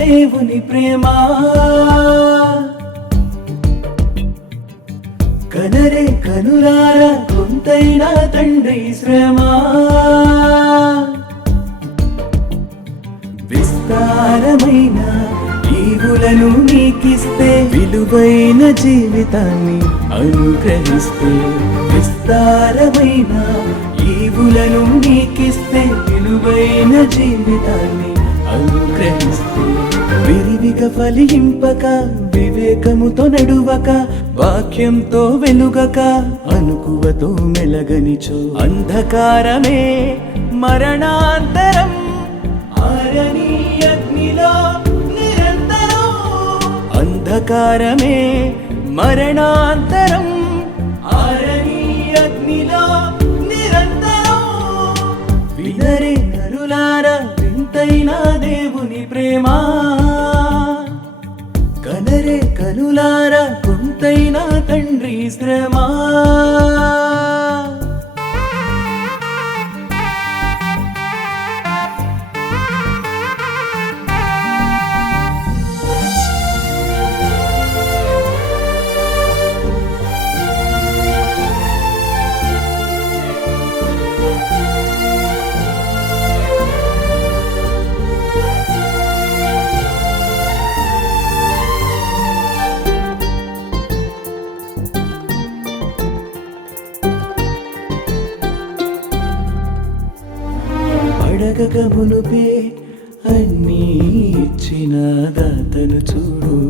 దేవుని ప్రేమ. కనరే కనులారా కొంతైనా తండ్రి శ్రమ. విస్తారమైన ఈవులను నీకిస్తే విలువైన జీవితాన్ని అనుగ్రహిస్తే. విస్తారమైన ఈవులను నీకిస్తే విలువైన జీవితాన్ని అనుగ్రహిస్తే. విరివిగా ఫలింపక వివేకముతో నడువక వాక్యంతో వెలుగక అనుకువతో మెలగనిచో అంధకారమే మరణాంతరం. ఆరని అగ్నిలో నిరంతరం. అంధకారమే మరణాంతరం. ఆరని అగ్నిలో నిరంతరం. వినరే నరులారా వింతైన దేవుని ప్రేమ. కనరే కనులారా కొంతైన తండ్రి శ్రమ. అడగక మునుపే అన్నీ ఇచ్చిన దాతను చూడు.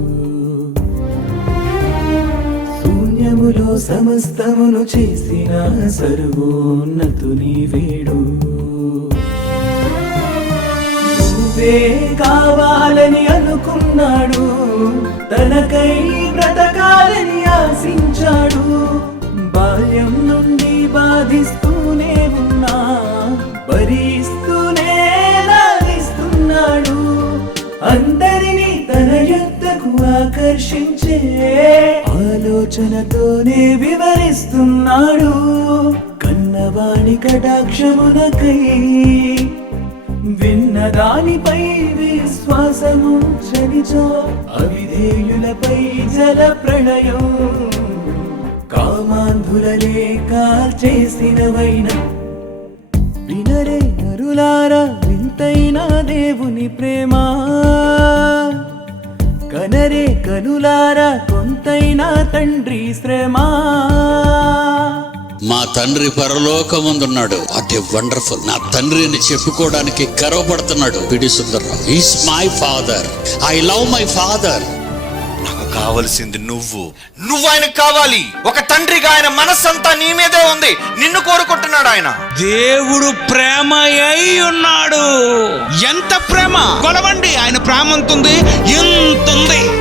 శూన్యములో సమస్తమును చేసిన సర్వోన్నతుని వేడు. నువ్వే కావాలని అనుకున్నాడు, తనకై బ్రతకాలని ఆశించాడు. బాల్యం నుండి బాధిస్తూనే ఉన్నా భరిస్తూనే లాలిస్తున్నాడు. అందరినీ తన యొద్దకు ఆకర్షించే ఆలోచనతోనే వివరిస్తున్నాడు. కన్నవాణి కటాక్షమునకై విన్నదానిపై విశ్వాసము చనిచో అవిధేయులపై జల ప్రళయం. కామాంధులనే కాల్చేసినవైన వినరే నరులారా వింతైన దేవుని ప్రేమ. కనరే కనులారా కొంతైన తండ్రి శ్రమ. మా తండ్రి పరలోకముందున్నాడు. What a wonderful. నా తండ్రి అని చెప్పుకోవడానికి గర్వపడుతున్నాడు పిడి Sundar Rao. Is my father. I love my father. నాకు కావలసింది నువ్వు ఆయనకు కావాలి. ఒక తండ్రిగా ఆయన మనస్సంతా నీ మీదే ఉంది. నిన్ను కోరుకుంటున్నాడు ఆయన. దేవుడు ప్రేమ అయి ఉన్నాడు. ఎంత ప్రేమ! కొలవండి, ఆయన ప్రేమ ఎంతుంది? ఎంతుంది.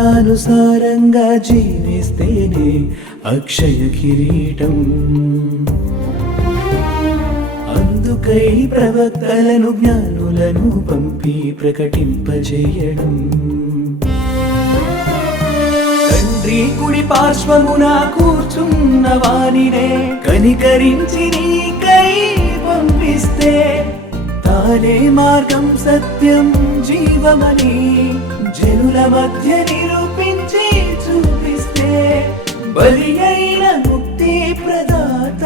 ఆజ్ఞానుసారంగా జీవిస్తేనే అక్షయ కిరీటం. అందుకై ప్రవక్తలను జ్ఞానులను పంపి ప్రకటింపజేయడం. తండ్రి కుడి పార్శ్వమున కూర్చున్న వానినే కనికరించి నీకై పంపిస్తే. తానే మార్గం సత్యం జీవమని జనుల మధ్య నిరూపించి చూపిస్తే. బలి అయిన ముక్తి ప్రదాత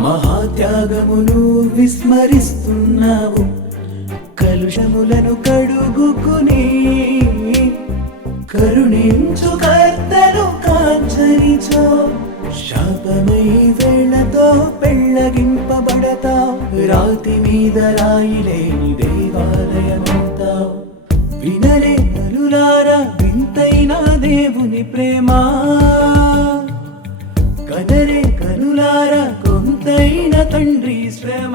మహాత్యాగమును విస్మరిస్తున్నావు. కలుషములను కడుగుకుని కరుణించు కర్తను కాంచరిచో. శాపమై వేళ్లతో పెళ్ళగింపబడతావు. రాతి మీద రాయిలేని దేవాలయమవుతావు. వినరే నరులారా వింతైన దేవుని ప్రేమ. కనరే కనులారా కొంతైన తండ్రి శ్రమ.